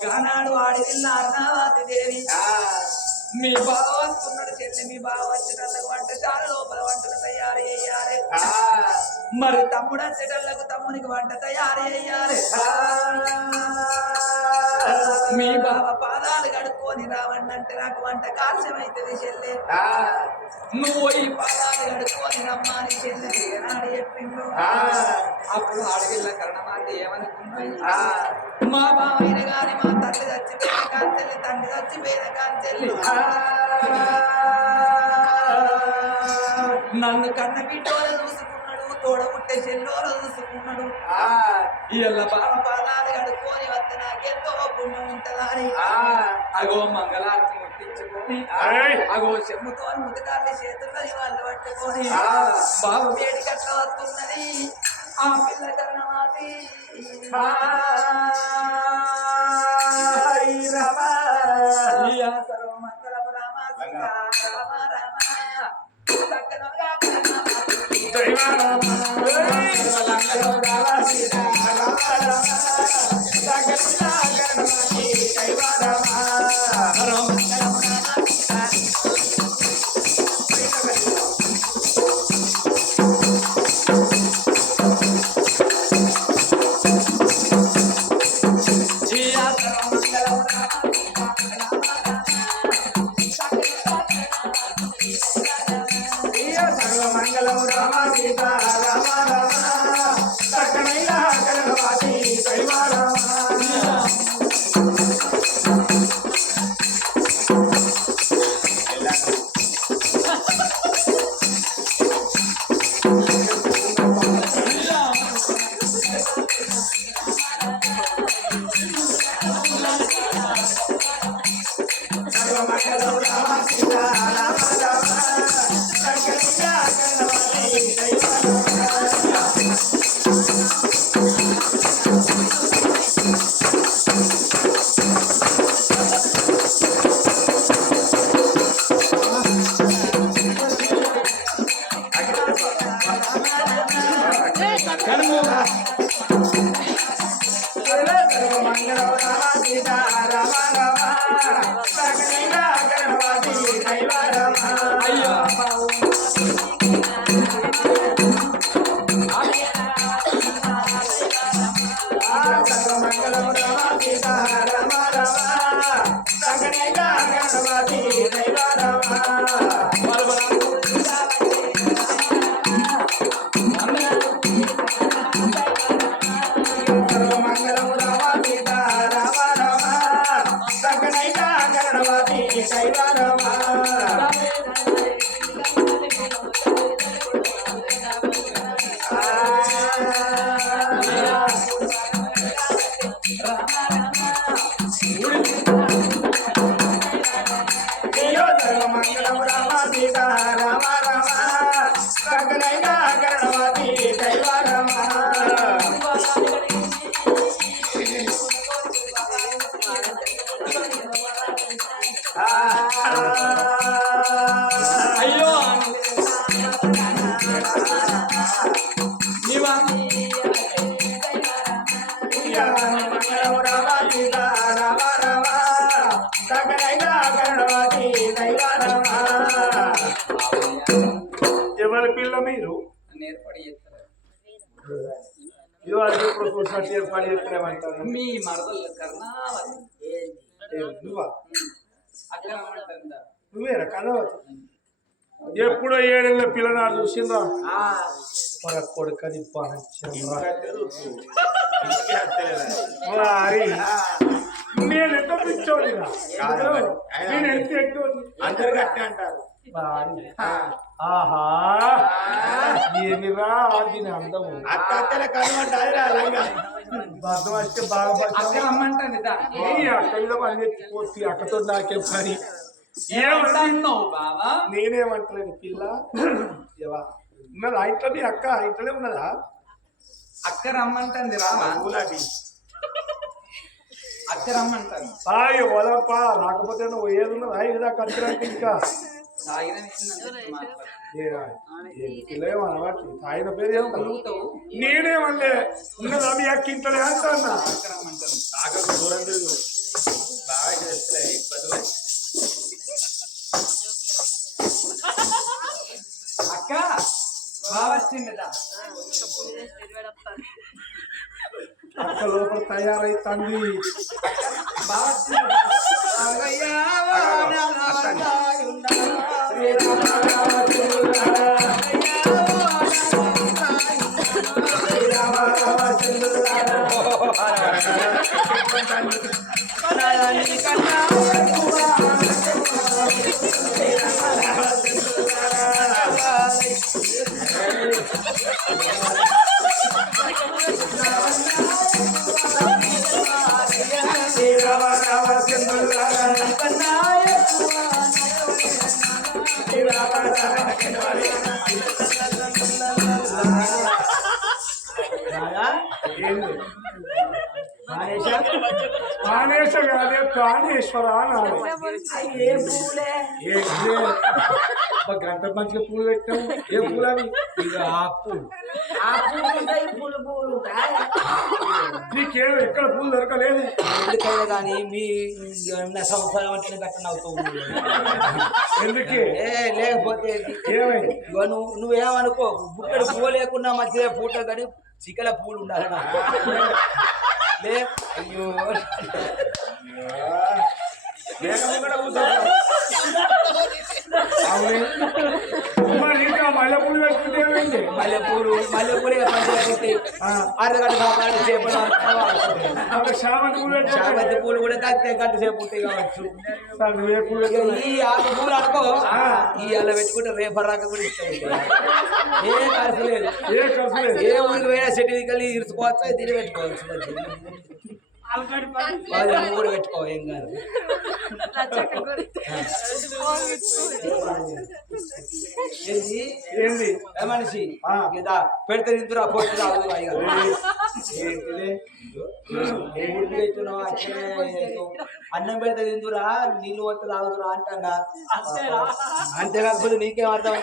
ఆనాడు ఆడిన అర్ణావతి దేవి మీ బావ వస్తున్నాడు చెల్లి మీ బావ వచ్చేటల్లకు వంటశాల లోపల వంటలు తయారు చేయాలి మరి తమ్ముడు వచ్చేటల్లకు తమ్మునికి వంట తయారు చేయాలి మీ బావ పాదాలు కడుక్కొని రావంటే నాకు వంట కాల్యం అవుతుంది చెల్లి నువ్వు ఈ పాదాలు కడుక్కొని రమ్మని చెల్లి నాడు చెప్పిండు అప్పుడు ఆడపిల్ల కరణమాత ఏమనుకున్నాయి మా బావైన గాని మా తల్లి చచ్చిపోయిన కాంచెల్లి తండ్రి చచ్చిపోయిన కాంచెల్లి నన్ను కన్న బిడ్డోలు చూసుకున్నాడు తోడబుట్టే చెల్లోలు చూసుకున్నాడు ఇళ్ళ బావ పాదాలు కడుక్కొని వస్తే నాకెంతో పుణ్యం ఉంటుందా అని అగో మంగళారతి ముట్టించుకొని అగో చెమ్ముతో ముతకాలి చేతుల్లో వాళ్ళు పట్టుకొని బావ వేడి కట్ల వస్తున్నది ఆ పిల్ల కర్ణమాతి సర్వమంగళము రామ రామ రామ ఎవరి పిల్ల మీరు ఏర్పాటు చేస్తారేమంటారు మీ మరదలు కర్ణావతి నువ్వేరా కర్ణావతి ఎప్పుడో ఏడేళ్ళ పిల్లనాడు చూసిందా మన కొడుకని నేను ఎంత పిచ్చోడి నేను ఎంత ఎక్కువ అందరు గట్టి అంటారు ఆహా ఏమిరా దీని అందము అక్కడ కనమంటారు వస్తే బాగా అక్కడ రమ్మంటాను అక్కడ అన్ని పోతి అక్కతో నాకేం పని ఏమంటున్నావు బావా నేనేమంటలేను పిల్ల ఉన్నదా ఇంట్లో మీ అక్క ఇంట్లోనే ఉన్నదా అక్క రమ్మంటుంది రామా అక్క రమ్మంటాను హాయ్ వదపా రాకపోతే నువ్వు ఏది ఉన్నదా ఇదా ఖర్చురాకి ఇంకా పిల్లమనవాటి ఆయన పేరు ఏమో నేనేమన్నా ఉన్నదా మీ అక్క ఇంట్లోనే అంటా వచ్చిందిరా అక్క లోపల తయారైతుంది బాగా వచ్చిందిరా. అగయ్యా వానలవతాయి ఉండాలి. ప్రాణేశ కాదే ప్రాణేశ్వర అనాలి. గంట మంచిగా పూలు పెట్టాము. ఏ పూలు అవి? నీకేం ఎక్కడ పూలు దొరకలేదు. ఎందుకైనా కానీ మీ సంవత్సరం అంటే గట్టన అవుతుంది. ఎందుకే లేకపోతే ఏమైంది? నువ్వేమనుకో బుట్టడు పువ్వు లేకున్నా మంచిగా పూట కానీ చికెల పూలు ఉండాలి నాకు. అయ్యో మరి ఇంకా మల్లెపూలు పెట్టుకుంటే ఏమైంది? మల్లెపూలు అరగంట కాపాడు చేపలు చామంతి పూలు చామంతి పూలు కూడా తగ్గితే గంట సేపు ఉంటాయి కావచ్చు. ఏ పూలు ఈ ఆకు పూలు అనుకో ఈ అలా పెట్టుకుంటే రేపరాక కూడా ఇష్టం. ఏ ఖర్చు లేదు. ఏ ఊరికి పోయినా సర్టిఫికెట్ ఇరుచుకోవచ్చు, తిని పెట్టుకోవచ్చు. కూడా పెట్టుకో ఏం కాదు. ఏంది మనిషి పెడితే నిద్ర పొట్టు రాదు. అన్నం పెడితే తిందురా నీళ్ళు వస్తే తాగుతురా అంటా. అంతేకాకపోతే నీకేం అర్థం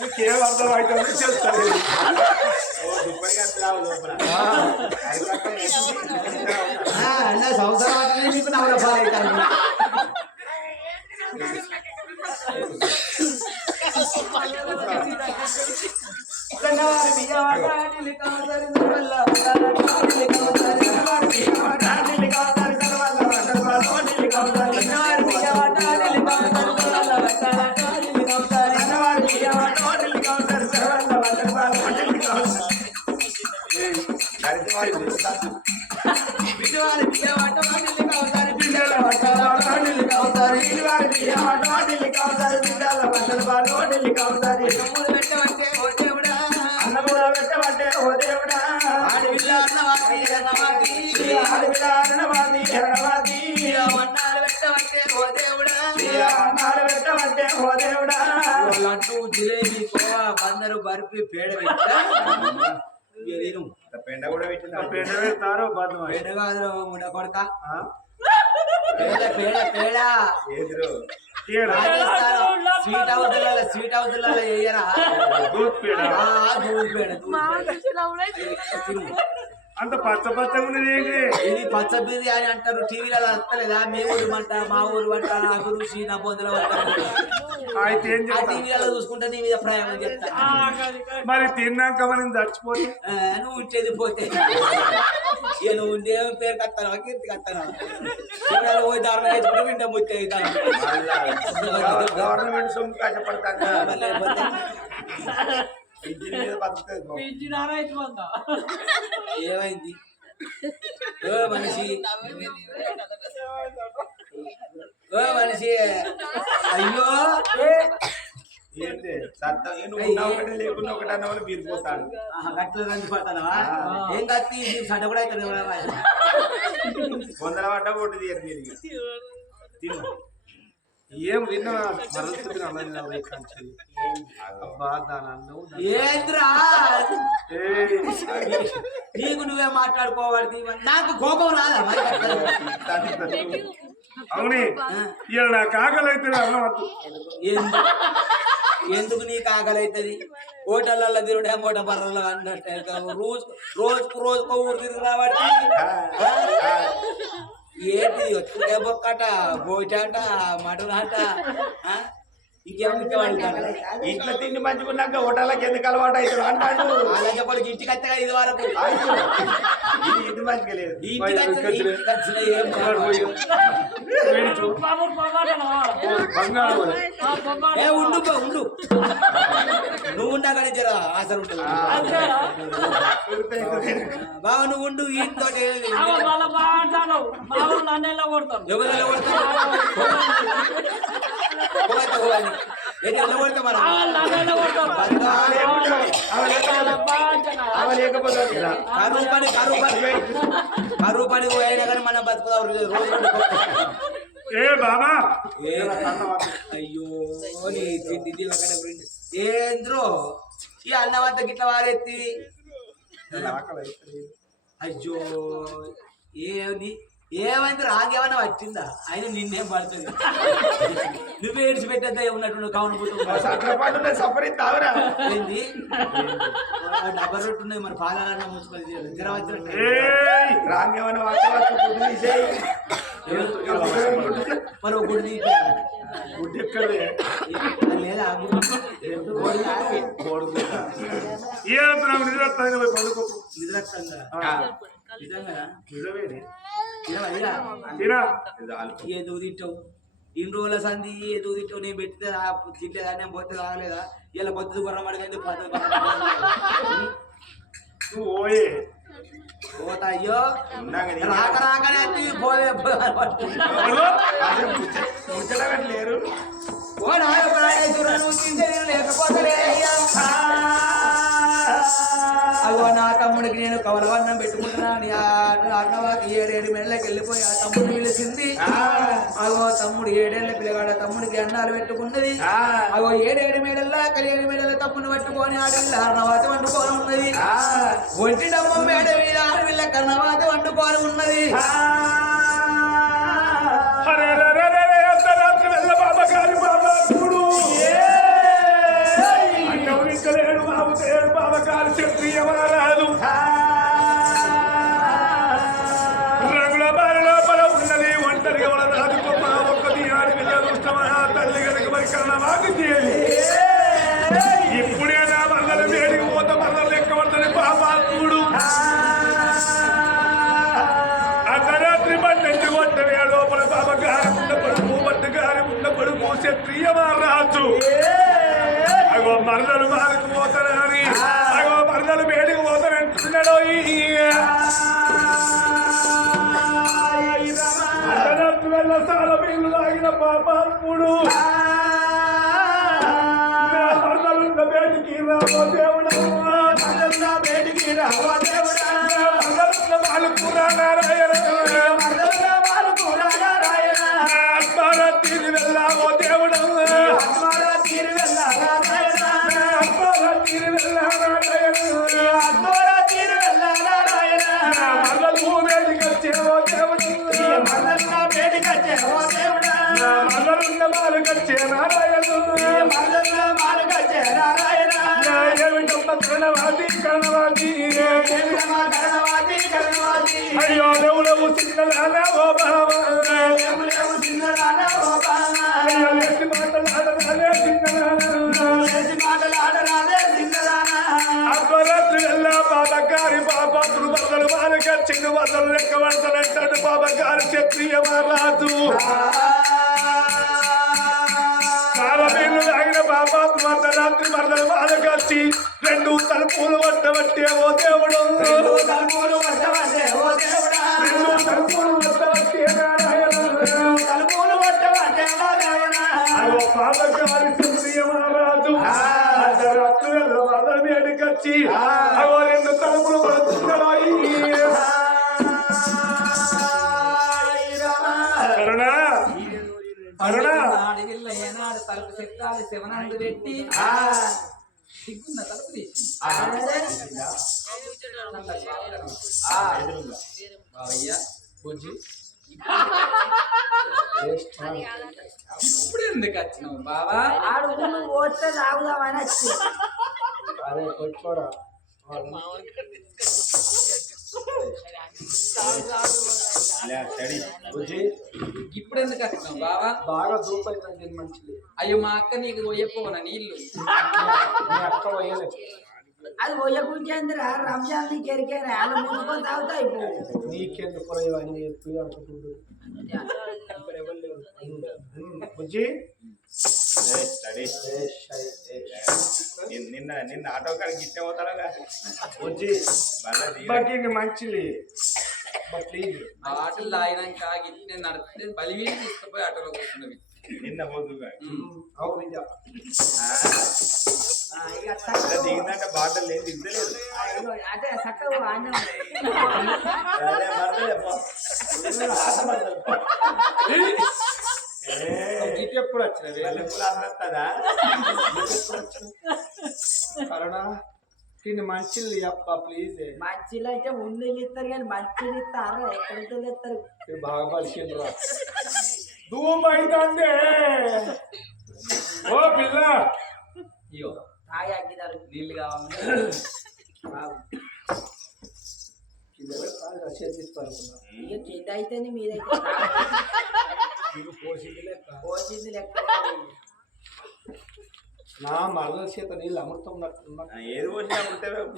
నీకేం అర్థం అవుతుంది చేస్తాను. సంవత్సరం అంటే మీకు నవల పాలవుతాను. లడ్డు జిలేబీ కోవా బందరు బర్ఫీ పేడ పెండ కూడా పెట్టింది. పెండ పెడతారు పేడ కాదు ముడ కొడక పేడ పేడ పేడ స్వీట్ హౌస్ వేయరా దూద్ పేడ దూద్ పేడ అంత పచ్చ పచ్చగా ఉన్నది ఏంటి? ఇది పచ్చ బిర్యానీ అంటారు. టీవీలలో వస్తలేదా? మీ ఊరు వంట మా ఊరు వంట నాకు రుచి నా పొందుల అయితే ఏం చెప్తా? టీవీలలో చూసుకుంటే నీ మీద ప్రయాణం చెప్తా. మరి తిన్నాక మనం చచ్చిపోతే నువ్వు ఉంటేది పోతే నువ్వు ఉండే పేరు కత్తాను కీర్తి కత్తాను పోయి దారుణం వేసుకుంటే వింటే ముత్తే గవర్నమెంట్ సొమ్ము కష్టపడతాను. ఏమైంది మనిషి మనిషి అయ్యో ఒకటి లేకుండా ఒకటి అన్న వాళ్ళు మీరు పోతాడు. గట్ల రంది పడతానా? ఏం కత్తి సట కూడా అవుతుంది. వందల పడ్డ ఒకటి తీరు ఏం విన్నా ఏంద్రా నీకు నువ్వే మాట్లాడుకోవాలి. నాకు కోపం రాదా? అవుని ఇలా నాకు ఆకలి అవుతుంది అన్నమాట. ఎందుకు నీకు ఆకలి అవుతుంది? హోటళ్ళల్లో తిరుడే మూట బర్రలో అన్నట్టు రోజుకు ఊరు తిరిగి రాబట్టి ఏంటి బొక్కట బోటాట మటన్ ఆట ఇంట్లో తిండి మంచుకున్నాక హోటల్కి ఎందుకు అలవాటు అవుతాడు అంటాడు. అలాగే కొడుకు ఇంటికి వచ్చగా ఇది వరకు ఇది మంచిగా లేదు. ఉండు ఉండు నువ్వు ఉండా కానీ జర ఆసరు ఉంటుంది బాబా నువ్వు ఉండు ఇంతో కరువు పని అయినా కానీ మనం బతుకుదాం రోజు. ఏ బాబా అయ్యో ఏంద్రో ఈ అన్నవంత గిట్ల వారెత్తి అయ్యో ఏమైంది రాగేమన్నా వచ్చిందా ఆయన నిన్నేం పడుతుంది నువ్వే ఏడ్చి పెట్టద్దా ఉన్నట్టు కావును సపరిస్తావురా ఏంది డబ్బర్ రొట్టు ఉన్నాయి మరి పాలన్నా మూసుకొని జ్వరం వచ్చినట్టు రాంగేమన్నా మరి ఒక గుడి గుడ్డు ఎక్కడే లేదా ఏదో తింటావు ఇన్ని రోజుల సంధి ఏదో తింటావు నేను పెట్టితే తింటేదా నేను పోతే రాగలేదా ఇలా పొద్దు గుర్రం అడిగింది పోతా అయ్యో రాక రాకనే పోలే లేరు ఓ నాయకుడు తింటే లేకపోతే అగో నా తమ్ముడికి నేను కవలవన్నం పెట్టుకుంటున్నాను అన్నవాకి 7 మెళ్ళకి వెళ్ళిపోయి ఆ తమ్ముడు పిలిచింది అగో తమ్ముడు 7 ఏళ్ల పిల్లగాడ తమ్ముడికి అన్నాలు పెట్టుకున్నది అగో 7 మేడల్లో 7 మేడల తమ్ముని పట్టుకొని ఆడవిల్ల అన్నవాతి వండుకొని ఉన్నది ఒంటి డమ్మ మేడ మీద ఆడవిల్ల కన్నవాతి వండుకొని ఉన్నది రంగుల బారి లోపల ఉన్నది ఒంటరిగా వాళ్ళ రాజుకొమ్మ ఒక్కది ఆడపిల్ల దుష్టమా తల్లి కనుక మరి కన్నవాకి చేయాలి. ఇప్పుడే నా మరదలు వేడికి పోత మరదలు లెక్క పడుతుంది పాపాత్ముడు అర్ధరాత్రి పన్నెండు కొట్టవే లోపల బాబ గారి ఉన్న కొడుకు బట్టు గారి ఉన్న కొడుకు క్షత్రియమా రాజు అగో మరదలు మాలకు పోతానని అగో మరదలు వేడికి పోతానంటున్నాడు. అర్ధరాత్రి వెళ్ళ సాల వీళ్ళు తాగిన పాపాత్ముడు మరదలున్న బేటికి రావో దేవుడా బేటికి రావో దేవుడా మరదలున్న మాలుకురా నారాయణ అర్ధరాత్రి వెళ్ళావో దేవుడా అర్ధరాత్రి వెళ్ళారా మరదలు వేడికొచ్చేవో దేవుడు మరదలున్న మాలుకొచ్చే నారాయణ కరణవాది కరణవాది అయ్యో దేవుడవు చిన్నలానా ఓ బావా అయ్యో లేచి మాటలాడరాలే చిన్నలానా అర్ధరాత్రి వెళ్ళా బాబగారి పాపాత్రుడు బద్దలు వారిగా చిన్న బద్దలు లెక్క పడతానంటాడు బాబగారి క్షత్రియ మహారాజు కాలమీళ్ళు తాగిన పాపాత్మ అర్ధరాత్రి మరదలు వారగచ్చి 2 తలుపులు పట్టబట్టే ఓ దేవుడు 2 తలుపులు పట్టబట్టే నారాయణ అగో పాపగారి క్షత్రియ మహారాజు అర్ధరాత్రి వెళ్ళ మరదలు వేడికొచ్చి అగో 2 తలుపులు పడుతున్నాడు. అడవిలో ఏనాడు తలుపు చెక్కాలి శివనందు పెట్టి సిగ్గున్న తలుపు తీసి ఇప్పుడు ఎందుకు వచ్చినావు బావా ఆడు నువ్వు పోతే తాగుదామని వచ్చి అరే కొట్టుకోరా బుజ్జి ఇప్పుడు ఎందుకు వచ్చినావు బావా? బాగా దూపైతుంది దీని మంచిది. అయ్యో మా అక్క నీకు పోయపోనా నీళ్ళు? మీ అక్క పోయలే. అది పోయకుంటేందిరా రంజాన్ నీకు ఎరికేనా వాళ్ళు ముందుకొని తాగుతాయి నీకెందుకు ఇవన్నీ చెప్పి అనుకుంటుంది బుజ్జి. నిన్న ఆటో కాడికి ఇట్టే పోతారా బుజ్జి బట్టి మంచిది. ప్లీజ్ బాటలు తాగినాక గిట్టే నడితే బలివీడి తీసుకుపోయి ఆటోలో కూర్చున్నవి నిన్న పోతుగా ఇక దిగిందంట బాటలు లేదు దిద్దలేదు. అంటే చక్కగా ఎప్పుడు వచ్చినది కరోనా తిని మంచిది అప్ప ప్లీజ్. మంచిలు అయితే ఉండి ఇస్తారు కానీ మంచిలు ఇస్తారు ఎక్కడితో ఇస్తారు బాగా పరిశీలరా దూమైందండి. ఓ పిల్ల అయ్యో తాగి అగ్గిదారు నీళ్ళు కావాలి. ఇక కింద అయితేనే మీదైతే పోసింది లెక్క నా మరల చేత నీళ్ళు అమృతం ఏది వచ్చినా తాగు.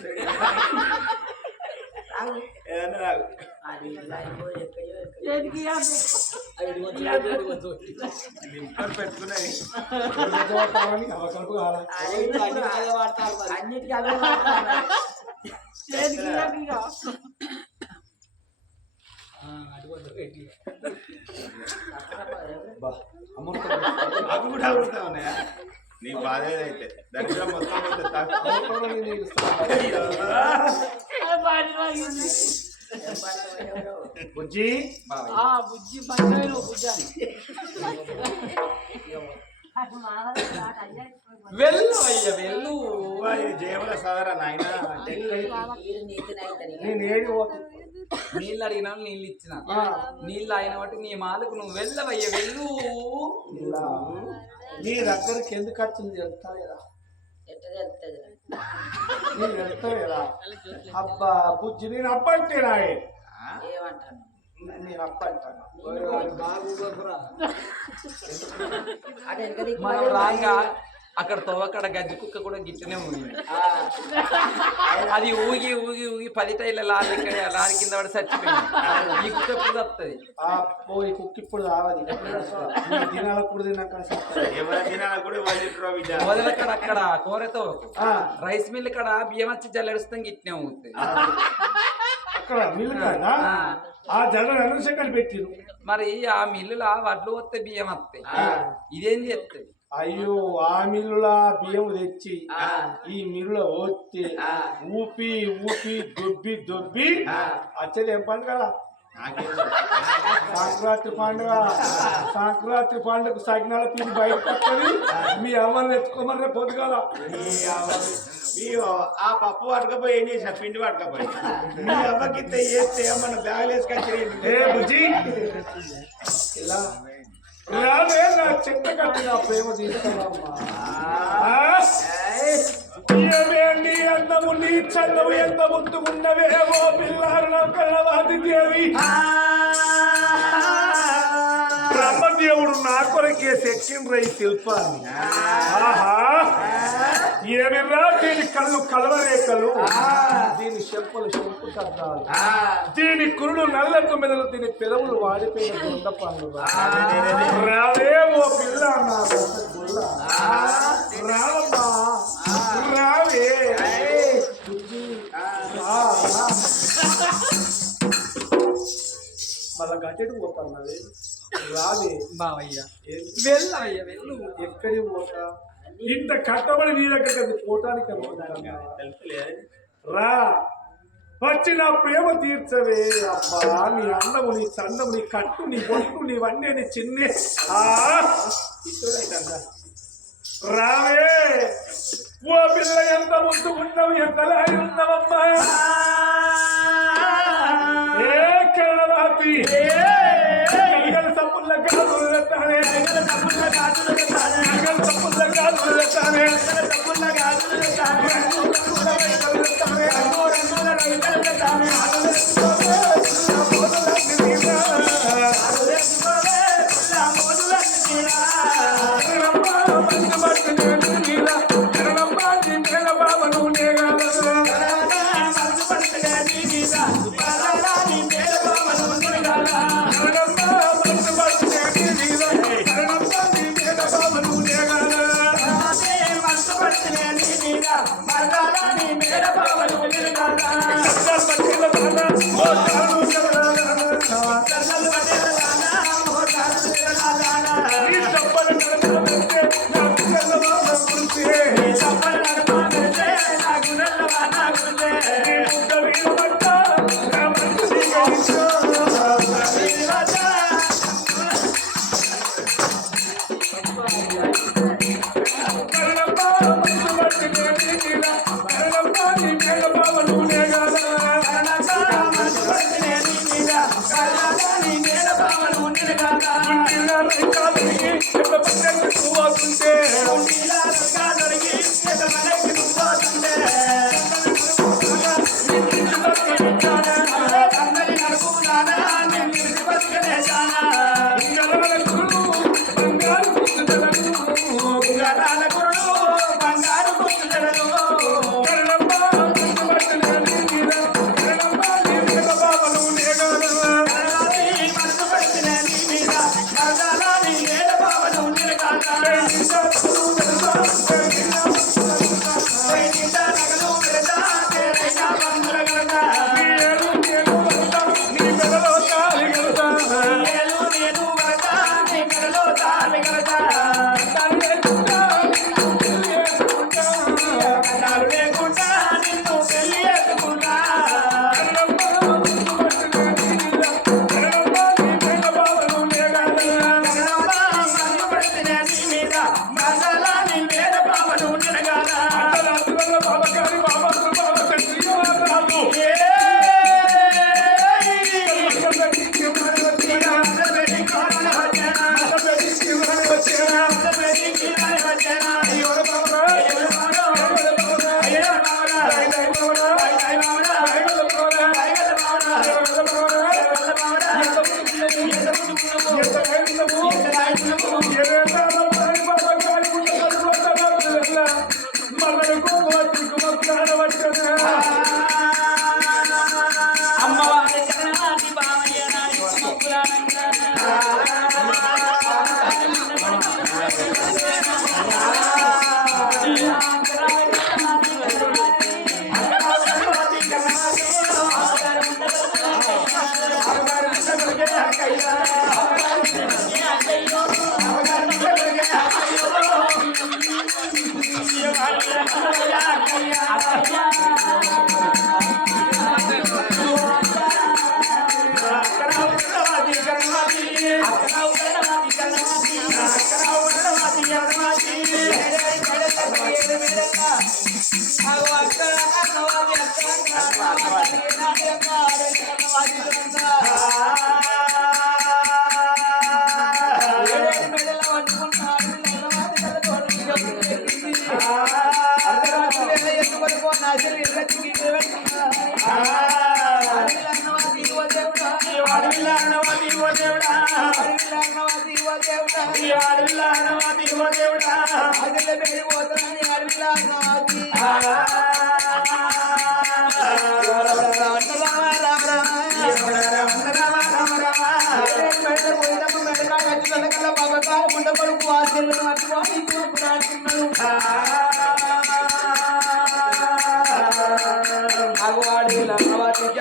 ఏదన్నా రాగు. అది అయిపోయి లింకర్ పెట్టుకున్నది అవకల్పు కావాలి. అన్నిటికీ అవే వాడతారు. అమృతం నాకు కూడా అడుగుతా ఉన్నాయా? నీ బాధ ఏదైతే దరిద్రం మొత్తం బుజ్జి బుజ్జి బండి బుజ్జాని వెళ్ళు అయ్యా వెళ్ళు. జయముల సదరా నాయన. నేను ఏడి పోతుంది నీళ్ళు అడిగినా నీళ్ళు ఇచ్చిన నీళ్ళు అయిన బట్టి నీ మాలకు నువ్వు వెళ్ళవయ్యా వెళ్ళు. నీ దగ్గరికి ఎందుకు వచ్చింది వెళ్తాలేదా? నేను వెళ్తాలేదా? అబ్బా బుజ్జి నేను అప్ప అంటే రాయే ఏమంటాను నేను అప్ప అంటాను. మనం రాగా అక్కడ తోవక్కడ గజ్జి కుక్క కూడా గిట్టనే ఉంది. అది ఊగి ఊగి ఊగి 10 టైర్ల లారీ కింద పడి చచ్చిపోయింది. ఈ కుక్క ఎప్పుడు తప్పుతుంది? ఈ కుక్క ఇప్పుడు రావాలి దినాల కూడా తిన్నాక మొదలక్కడ అక్కడ కూరతో రైస్ మిల్ కాడ బియ్యం వచ్చి జల్లెడుస్తాం గిట్నే అవుతుంది. అక్కడ మిల్లు కాదా? ఆ జల్ల అనుసకలు పెట్టిరు. మరి ఆ మిల్లులా వడ్లు వస్తే బియ్యం వస్తాయి. ఇదేం చేస్తుంది? అయ్యో ఆ మిల్లులా బియ్యం తెచ్చి ఈ మిల్లులో వస్తే ఊపి ఊపి దొబ్బి దొబ్బి వచ్చేది ఏం పండుగ? సంక్రాంతి పండుగ సగినాల పిండి బయటకు వస్తుంది. మీ అమ్మని తెచ్చుకోమని పొద్దుగాల ఆ పప్పు పట్టుకపోయి ఏం చేసిన పిండి పట్టుకపోయి మీ అమ్మకి చేస్తే మన బ్యాగ్ వేసుకొచ్చి ఇలా రాదే నా చెత్త కట్టిన ప్రేమ తీసుకున్నామ్మా. నీ అందము నీ చల్లవు ఎంత ముద్దుకున్నవేవో పిల్లారు కళ్ళవాది దేవి. బ్రహ్మదేవుడు నా కొరకే సెక్షన్ రై శిల్పాన్ని. ఆహా ఏమిరా దీని కళ్ళు కలవరేకలు, దీని చెంపలు చెంపు శబ్దాలు, దీని కురుడు నల్లకు మెదలు, దీని పెదవులు వాడిపోయిన దొండ పండు. రావే ఓ పిల్ల నా గుల్ల రావమ్మా రావే. మళ్ళా గట్టెడు పోతాన్నది రావే బావయ్యా వెళ్ళవయ్యా వెళ్ళు. ఎక్కడికి పోతా? ఇంత కట్టబడి నీ దగ్గర పోటానికి రా వచ్చి నా ప్రేమ తీర్చవే. అబ్బా నీ అందము నీ చందము నీ కట్టు నీ బొట్టు నీవన్నీ నీ చిన్నే రావే. ఓ పిల్ల ఎంత ముద్దుకున్నావు ఎంత లాగి ఉన్నావమ్మా. ఏ కళ్ళవాపి సప్పుల గాజులు పెట్టానే సప్పుల గాజులు పెట్టానే సప్పుల గాజులు పెట్టానే సప్పుల గాజులు పెట్టానే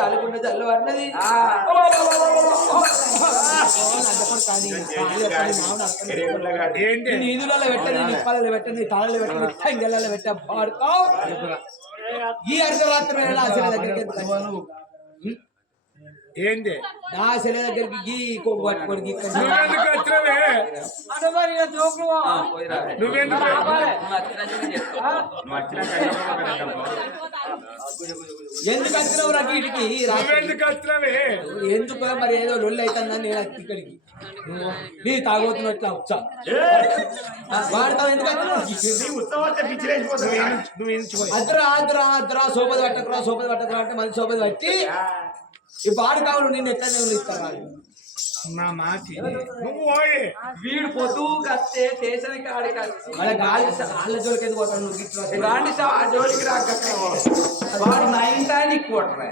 అలుగుండ జల్లు అన్నది నీదులలో పెట్టని నిప్పాలలో పెట్టని తాళలో పెట్టని టంగెలలో పెట్ట పాడుతావు ఈ అర్ధరాత్రి వేళ ఆశల దగ్గరికి ఏంటి నా శిల దగ్గరికి గీ కొవ్వు పట్టుకొని నువ్వెందుకు వచ్చినవే నువ్వెందుకు ఎందుకు వచ్చినావు రా వీటికి నువ్వెందుకు వచ్చినవే ఎందుకు మరి ఏదో లొల్లి అవుతుందని నేను ఇక్కడికి నీ తాగబోతున్నట్లా వచ్చా వాడతావు ఎందుకు అద్రా అద్రా అద్రా సోపది పట్టకురా అంటే మళ్ళీ సోపది పట్టి ఈ బాడు కావులు నిన్ను ఎట్లా ఇస్తారు నా మాట నువ్వు పోయి వీడు పొద్దు కస్తే స్టేషన్ కాడికి వాళ్ళ గాలి వాళ్ళ జోలికి ఎందుకు పోతాను నువ్వు గాంధీ జోలికి రాక వాడు 9 టైం కొట్టరా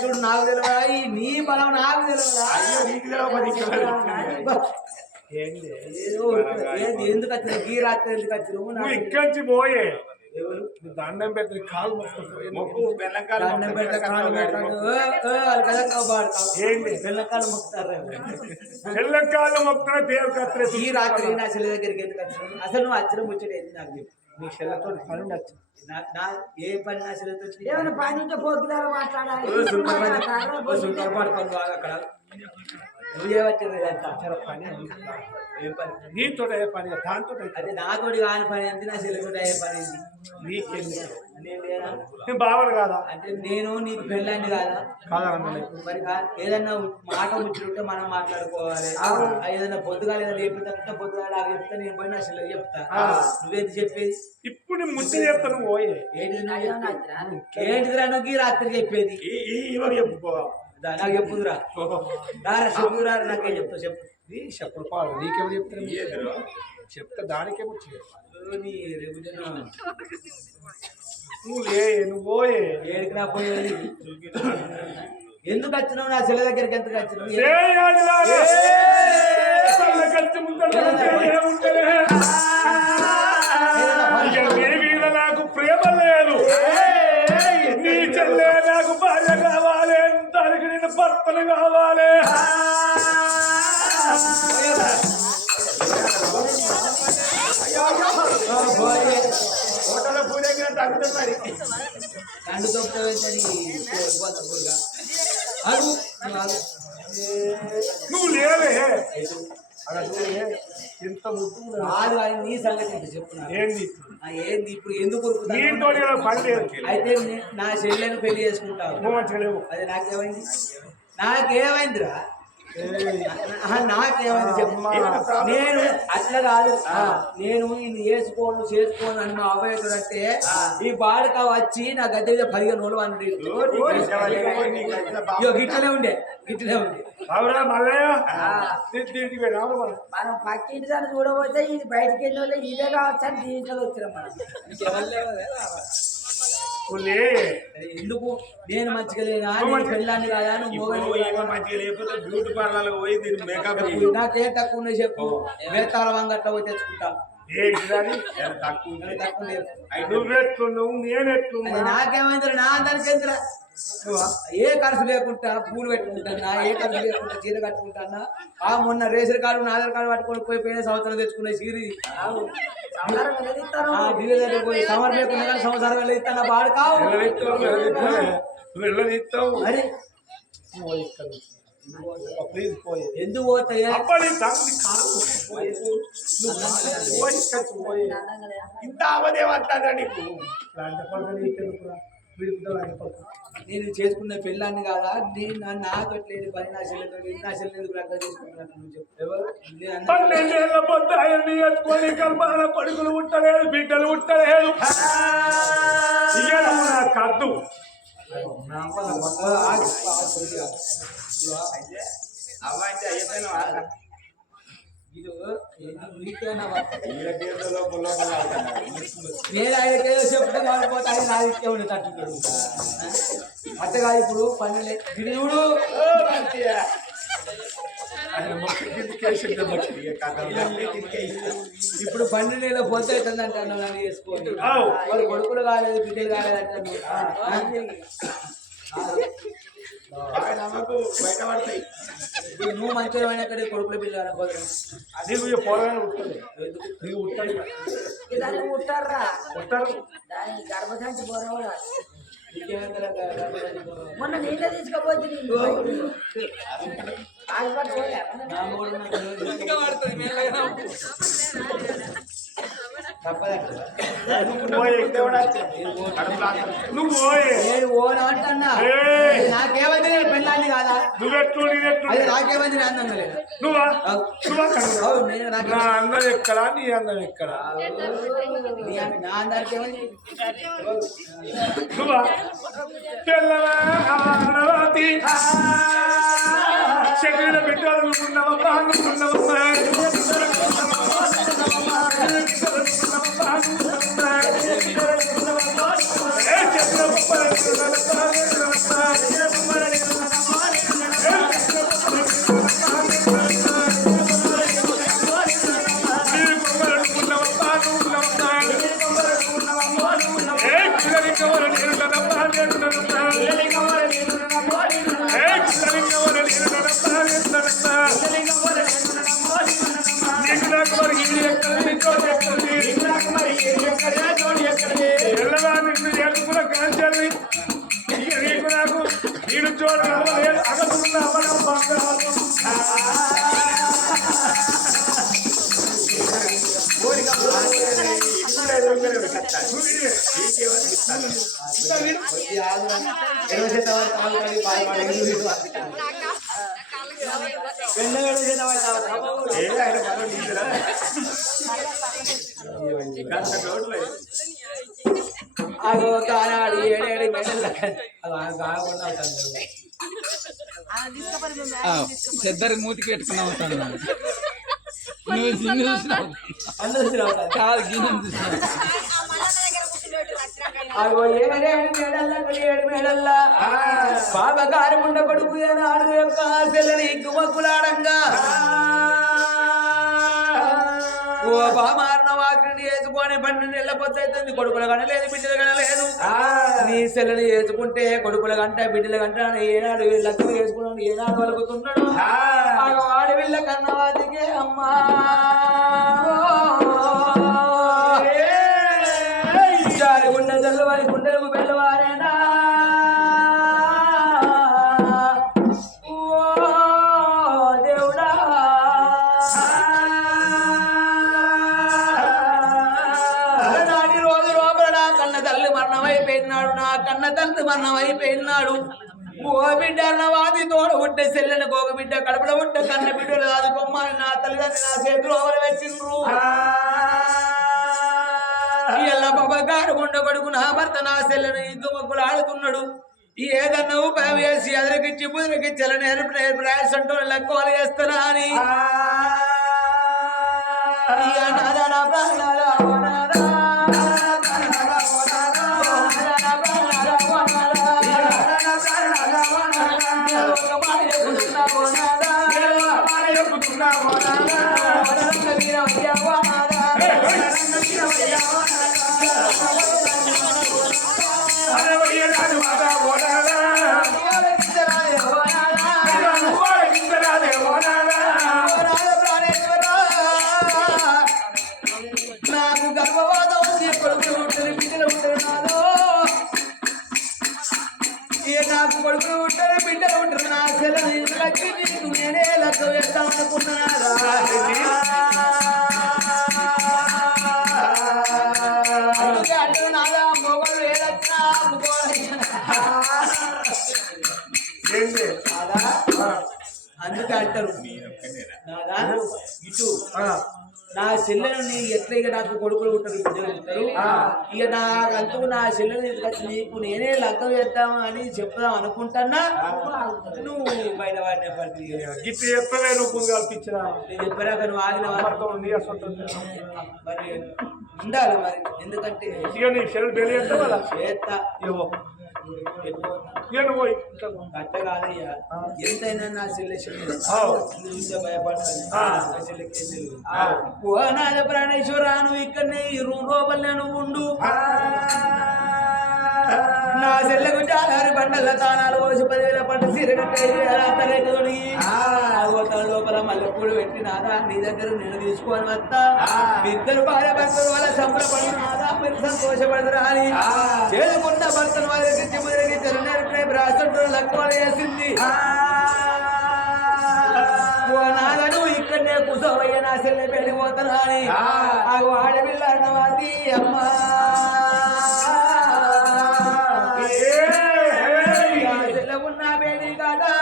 చూడు నాకు తెలియదా నీ బలం నాకు తెలియదా ఎందుకు వచ్చిన గీ రాత్రి ఎందుకు వచ్చినావు నువ్వు ఇక్కడి నుంచి పోయే దండం పెట్టి కాలు మొక్కు దండం పెట్ట కాలు ఏంటి బెల్లకాలు మొక్కుతారు బెల్లకాలు మొక్కున పేరు కత్తిరే ఈ రాత్రి నా చెల్లి దగ్గరికి ఎందుకు వచ్చినావు అసలు నువ్వు వచ్చిన ముచ్చట ఏంటి నాకు చెప్పు నీ చెల్లెతో పని ఉండొచ్చు నా ఏ పని నా చెల్లితో ఏమైనా పని ఉంటే పోతున్నారు మాట్లాడాలి పడుకొని బాగా అక్కడ నువ్వే వచ్చింది పని ఏ పని నీతో ఏ పని దాంతో అదే నాతోటి కాని పని ఏంటి నా చెల్లితో అయ్యే పని ఏంటి నీకేంది నేను లేనా నేను బావను కాదా అంటే నేను నీకు పెళ్ళండి కాదా కాదా మరి ఏదన్నా మాట ముచ్చుంటే మనం మాట్లాడుకోవాలి ఏదైనా పొద్దుగా ఏదైనా లేపుతా పొద్దుగా నాకు చెప్తే నేను పోయి నా చెల్లెకి చెప్తా నువ్వేది చెప్పేది ఇప్పుడు నేను ముద్దు చెప్తాను పోయే ఏంటిదిరా నువ్వు ఈ రాత్రి చెప్పేది చెప్పుకో నాకు చెప్పుదురా చెప్పుదురా నాకేం చెప్తావు చెప్పు నీ చెప్పులు పాడు నీకెవరు చెప్తాను చెప్తా దానికేమో నువ్వు లే నువ్వు పోయే ఏడికి నా పోయేది ఎందుకు వచ్చినావు నా చెల్లె దగ్గరికి ఎందుకు వచ్చినావు నాకు ప్రేమ లేదు నీ చెల్లె నాకు భార్య కావాలి దానికి నేను భర్తలు కావాలి నువ్వు లేవే ఎంత నీ సంగతి చెప్తున్నా ఏంది ఏంది ఇప్పుడు ఎందుకు అయితే నా చెల్లెను పెళ్లి చేసుకుంటావు అది నాకేమైంది నాకేమైందిరా నాకేమైంది చెప్పు నేను అట్లా కాదు నేను ఇది చేసుకోను అని మా అబ్బాయి అంటే ఈ బాడక వచ్చి నా గద్దె మీద 15 రోజులు అన్నాడు గిట్లనే ఉండే మనం పక్కింటి దాన్ని చూడబోతే ఇది బయటికి వెళ్ళి ఇదే కావచ్చు అని దీంట్లో వచ్చినాం మనం ఎందుకు నేను మంచిగా లేనా పెళ్ళాన్ని కాదా బ్యూటీ పార్లర్ పోయి మేకప్ నాకేం తక్కువ ఉన్నాయి చెప్పు వేతాల వంగట్ల పోయి తెచ్చుకుంటా నాకేమైంది నా అందరికి ఎందురా ఏ ఖర్చు లేకుండా పూలు పెట్టుకుంటానా ఏ ఖర్చు లేకుండా చీర కట్టుకుంటానా మొన్న రేషన్ కార్డు ఆధార్ కార్డు పట్టుకొని పోయిన సంవత్సరం తెచ్చుకునే చీరి పోయి సమర్ లేకుండా కానీ సంవత్సరం వెళ్ళిస్తాను బాడు కావు మరి ఎందుకు పోతాయి ఇంత అవదే వస్తుందా నీకు నేను చేసుకున్న పెళ్ళాన్ని కాదా నేను నాతో లేని పని నా చెల్లెతో నా చెల్లె ఎందుకు అర్థం చేసుకుంటున్నాను కొడుకులు ఉట్టలేదు బిడ్డలు ఉట్టలేదు కద్దు అమ్మాయి అయిపోయినా నేను ఆయనకేదో చెప్తే కాకపోతే ఆయన నా ఇచ్చే ఉండే తట్టుకుంటాడు అట్టగా ఇప్పుడు పన్నెండు గిరివుడు ఇప్పుడు 12 పోతే అవుతుందంటే అన్న నన్ను చేసుకోండి వాళ్ళు కొడుకులు కాలేదు బిడ్డలు కాలేదు అంటాను బయటపడతాయి నువ్వు మంచిగా అయినా కొడుకుల బిడ్డలు అనుకోదు అది పోరాడు ఉంటుంది నీకు ఉంటాడు దానికి ఉంటారా ఉంటారు దానికి గర్భసంచి పోరాడు మొన్న నీళ్ళ తీసుకపోతే నువ్వు పోయి ఎక్కడెవడా నువ్వు పోయి నేను ఓన్ అంటన్నా ఏయ్. నాకేమైంది నేను పెళ్ళాన్ని కాదా నువ్వెట్లు నేనెట్లు అది నాకేమైంది నేను అన్నం లేదు నువ్వా నువ్వా కనుక అవును, నేను నాకు నా అందం ఎక్కడా నీ అందం ఎక్కడా నా అందరికి ఏమైంది నువ్వా తెల్లవాతి శరీర బిడ్డలు నువ్వున్నవమ్మా నువ్వున్నవమ్మా నీడు చూడాలి అగతున్నా అగో కానాడు ఏడేడు మెడల్ చెద్దరి మూతికి పెట్టుకున్నావు నువ్వు గిన్నె చూసినావు కాదు గిన్నె చూసినావు అగో ఏడు మేడల్లా బాబగారి ఉండ కొడుకు ఏనాడు యొక్క ఆశలని గుమ్మకులాడంగా ఓ బామారిన వాకిని వేసుకొని 12 నెలల పొద్దు కొడుకులు కనలేదు బిడ్డలు కనలేదు నీ సెల్లని వేసుకుంటే కొడుకుల గంట బిడ్డల గంట ఏనాడు వీళ్ళకు వేసుకున్నాడు ఏనాడు వలుకుతున్నాడు వాడి వీళ్ళ కన్నవాదికే అమ్మా జారి గుండ జల్లువారి గుండెలకు వెళ్ళవారేనా కన్న తండ్రి మరణమైపోయినాడు ఓ బిడ్డ అన్నవాది తోడ ఉంటే సెల్లెన గోగ బిడ్డ కడుపులో ఉంటే కన్న బిడ్డలు రాదు కొమ్మని నా తల్లిదండ్రి నా చేతులు ఎవరు వచ్చిండ్రు ఇలా బాబా గారు ఉండ కొడుకు నా భర్త నా సెల్లెను ఇందు మొగ్గులు ఆడుతున్నాడు ఏదన్నా ఉపాయం వేసి అదరికిచ్చి బుదిరికిచ్చి నేర్పు రాసంటూ లెక్కలు చేస్తానా అని నాకు గర్భవాదం వచ్చి కొడుకులు ఉంటుంది బిడ్డలు ఉంటారు నాలో నాకు కొడుకులు ఉంటారు బిడ్డలు ఉంటారు నా సెలవు లక్ష్మి నీకు నేనే లెక్క వేద్దాం అనుకున్నారా నాదా మొగలు ఏదన్నా అందుకే అంటారు నాదా ఇటు నా చెల్లెని ఎట్లా ఇక నాకు కొడుకులు ఉంటారు బిడ్డలు ఉంటారు ఇక నాకంతూ నా చెల్లెని నీకు నేనే లగ్గం చేద్దాం అని చెప్దాం అనుకుంటున్నా నువ్వు బయట వాడిన గిట్టి చెప్పలే నువ్వు ముందు కల్పించిన నేను చెప్పాక నువ్వు ఆగిన మరి ఉండాలి మరి ఎందుకంటే ఇక నీ చెల్లెలు పెళ్ళి అంటే కదా చేస్తా కట్ట కాదయ్యా ఎంతైనా నా చెల్లె భయపడతాను ఓ నాద ప్రాణేశ్వరాను ఇక్కడనే ఈ రూమ్ లోపల నువ్వు ఉండు నా చెల్లెకు చాలారి బండల తానాలు పోసి 10,000 పట్టు సిరగొడిగి లోపల మల్లెపూలు పెట్టి నాదా నీ దగ్గర నేను తీసుకొని వస్తా ఇద్దరు భార్య భర్తలు వాళ్ళ సంబరపడి నాదా మీరు సంతోషపడదురా అని చేదుకున్న భర్తను వాళ్ళకి చిమురికి తెరనేరుపై రాసంటూ లక్కువ వేసింది నాదను ఇక్కడ ఇక్కడనే కూసోవయ్య నా చెల్లె పెళ్ళిపోతున్నా అని ఆడపిల్ల అన్నవాది అమ్మా చెల్లె ఉన్న బేడి కాదా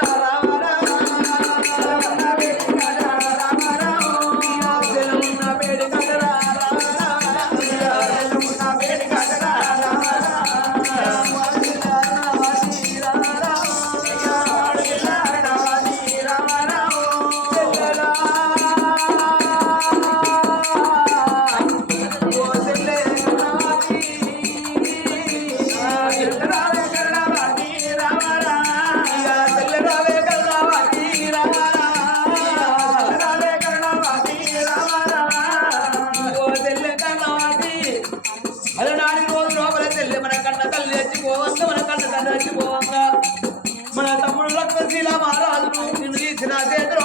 మన తమ్ముడు లక్ష్మీల మహారాజు నిన్ను తీసిన చేతులు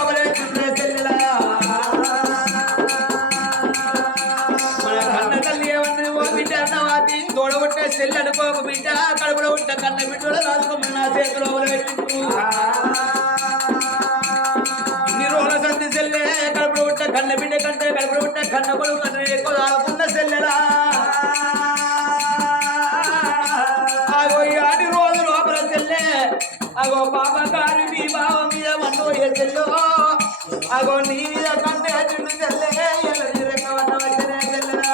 మన కన్న తల్లి ఏమన్నా ఓ బిడ్డ అన్నవాతి తోడగొట్టే చెల్లి అనుకోక బిడ్డ కడుపులో ఉంట కన్న బిడ్డలో రాసుకోమని నా చేతులు ఇన్ని రోజుల సంధి చెల్లె కడుపులో ఉంట కన్న బిడ్డ కంటే కడుపులో ఉంట కన్న కొడుకు కన్నా ఎక్కువ ఆడుకున్న చెల్లెలా అగో పాప గారి మీ బావ మీద మన్నో చెల్లో అగో నీ మీద కంటే చిన్న చెల్లె ఎల్లవన్న వచ్చనే చెల్లెరా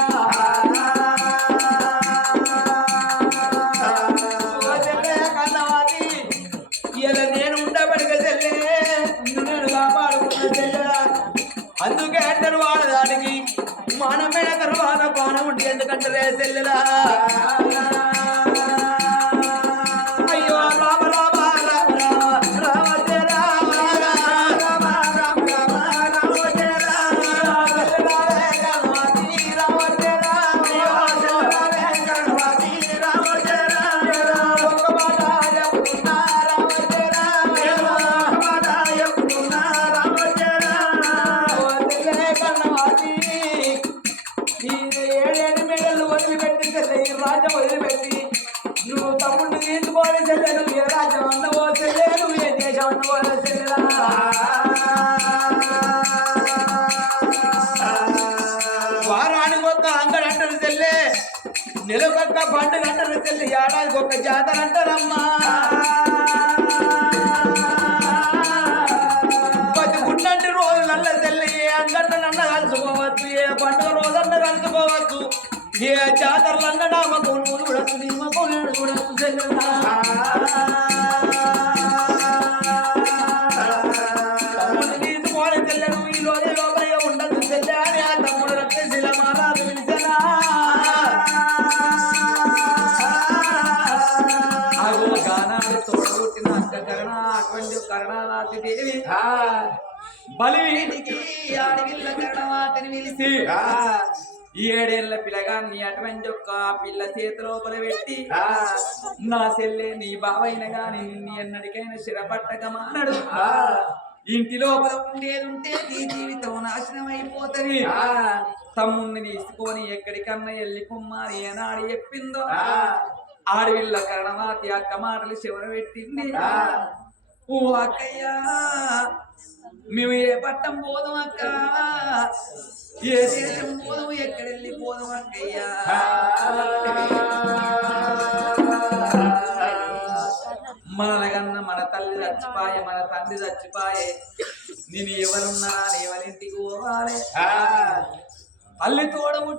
చెల్లె కన్నవాది ఇలా నేను ఉండబడిగా చెల్లె నేను కాపాడుకున్న చెల్లెరా అందుకే అంటారు వాడదానికి మానమైన తర్వాత బాణం ఉండి ఎందుకంటారే చెల్లెరా రాజ్యం వదిలిపెట్టి నువ్వు తమ్ముడిని తీసుకోవాలి చెల్లె నువ్వు ఏ రాజ్యం అన్నవో చెల్లె నువ్వు ఏ దేశం అన్నవో చెల్లెలా వారానికి ఒక్క అంగడి అంటారు చెల్లె నెలకొక్క పండుగ అంటారు చెల్లె ఏడాదికి ఒక్క జాతర అంటారమ్మా బతికున్నంటి రోజు నల్ల చెల్లె ఏ అంగట్లన్న కలుసుకోవచ్చు ఏ పండుగ రోజన్న కలుసుకోవచ్చు ఏ జాతరలన్న నామకు నువ్వు చూడచ్చు నిమ్మకు నేను చూడచ్చు చెల్లెలా తమ్ముడు తీసుకోవాలి చెల్లెను ఈ రోజు లోపలిగా ఉండదు చెల్లె అని ఆ తమ్ముడు రక్తశిల మహారాజు పిలిచనా అగో గానాడు తోడగొట్టిన అక్క కరణ అటువంటి కరణాలాతి దేవి బలివీటికి ఆడవిల్ల కరణమాతని పిలిచి 7 ఏళ్ల పిల్లగాన్ని అటువంటి ఒక్క పిల్ల చేతిలోపల పెట్టి నా చెల్లె నీ బావైన గాని నిన్ను ఎన్నటికైనా శిరపట్టకమానడు ఇంటి లోపల ఉండేది ఉంటే నీ జీవితం నాశనం అయిపోతుంది తమ్ముడిని తీసుకొని ఎక్కడికన్నా వెళ్ళి పొమ్మని ఏనాడు చెప్పిందో ఆడవిల్ల కరణమాతి అక్క మాటలు చివర పెట్టింది ఓ అక్కయ్యా మేము ఏ పట్టం పోదాం అక్క ఏ దేశం పోదాం ఎక్కడెళ్ళి పోదాం అక్కయ్యా మనలగన్న మన తల్లి చచ్చిపాయే మన తండ్రి చచ్చిపాయే నేను ఎవరున్నా ఎవరింటికి పోవాలి తల్లి తోడ